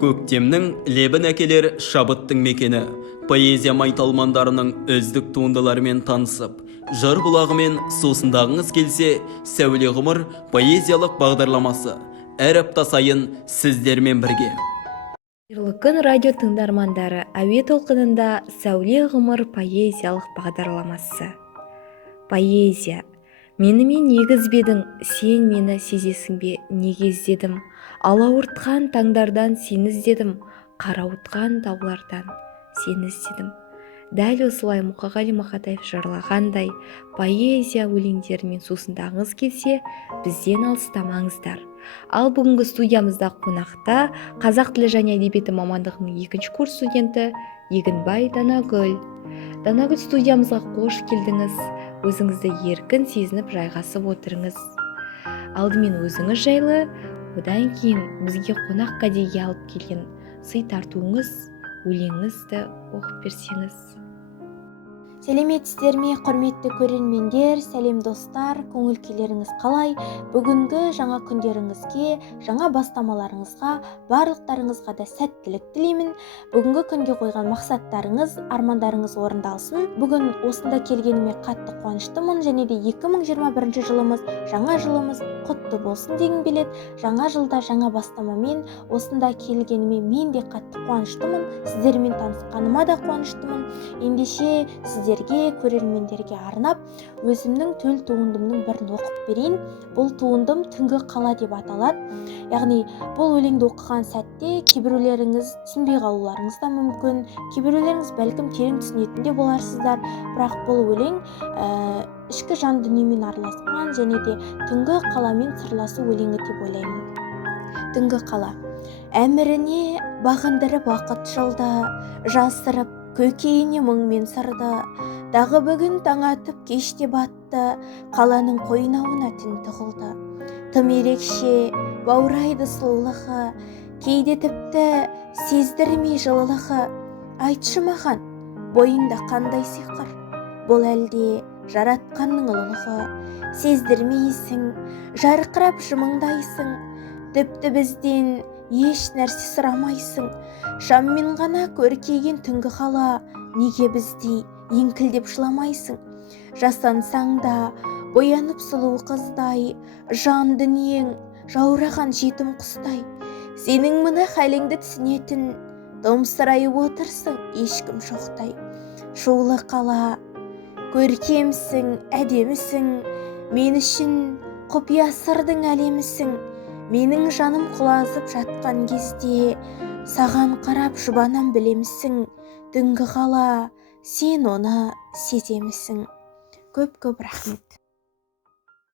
Көктемнің лебін әкелер шабыттың мекені, поэзия майталмандарының үздік туындыларымен танысып, жыр бұлағымен сусындағыңыз келсе, сәуле ғұмыр поэзиялық бағдарламасы әр апта сайын сіздермен бірге. Қайырлы күн радио тыңдармандары, әуе толқынында сәуле ғұмыр поэзиялық бағдарламасы. Поэзия. Менімен негізбедің, сен мені сезесің бе, неге іздедім? Алауыртқан таңдардан сені іздедім, қарауытқан таулардан сені іздедім. Дәл осылай Мұқағали Мақатаев жырлағандай, поэзия өлеңдерімен сусындағыңыз келсе, бізден алыстамаңыздар. Ал бүгінгі студиямызда қонақта қазақ тілі және әдебиеті мамандығының 2-ші курс студенті Егінбай Данагүл. Данагүл, студиямызға қош келдіңіз. Өзіңізді еркін сезініп жайғасып отырыңыз. Алдымен өзіңіз жайлы, одан кейін бізге қонаққа деге алып келген сый тартуыңыз, өлеңіңізді оқып берсеңіз. Сәлеметсіздер ме, құрметті көрермендер, сәлем достар, көңіл күйлеріңіз қалай? Бүгінгі жаңа күндеріңізге, жаңа бастамаларыңызға, барлықтарыңызға да сәттілік тілеймін. Бүгінгі күнге қойған мақсаттарыңыз, армандарыңыз орындалсын. Бүгін осында келгеніме қатты қуаныштымын, және де 2021 жылымыз, жаңа жылымыз құтты болсын дегім келеді. Жаңа жылда жаңа бастамамен осында келгеніме мен де қатты қуаныштымын. Сіздермен танысқаныма да қуаныштымын. Ендеше сіздерге, көрермендерге арнап, өзімнің төл туындымның бірін оқып берейін. Бұл туындым «Түнгі қала» деп аталады. Яғни бұл өлеңді оқыған сәтте кейбіреулеріңіз түсінбей қалуларыңыз да мүмкін, кейбіреулеріңіз бәлкім терең түсінетін де боларсыздар. Бірақ бұл өлең ішкі жан дүниемен араласқан және де түнгі қаламен сырласу өлеңі деп ойлаймын. Түнгі қала. Әміріне бағындырып уақыт жылда, жасырып көкейіне мұң мен сырды, дағы бүгін таң атып кеште батты, қаланың қойнауына түн тығылды. Тым ерекше баурайды сұлулығы, кейде тіпті сездірмей жылылығы. Айтшы маған, бойыңда қандай сиқыр, бұл әлде жаратқанның ұлылығы. Сездірмейсің, жарқырап жымыңдайсың, тіпті бізден еш нәрсе сұрамайсың. Шаммен ғана көркейген түнгі қала, неге біздей еңкілдеп жыламайсың? Жасансаң да боянып сұлу қыздай, жан дүниең жаураған жетім құстай. Сенің мына хәліңді түсінетін, томсырайып отырсың ешкім жоқтай. Шулы қала, көркемсің, әдемісің, мен үшін құпия сырдың әлемісің. Менің жаным құлазып жатқан кезде, саған қарап жұбанам білемісің? Түнгі қала, сен оны сеземісің? Көп рахмет.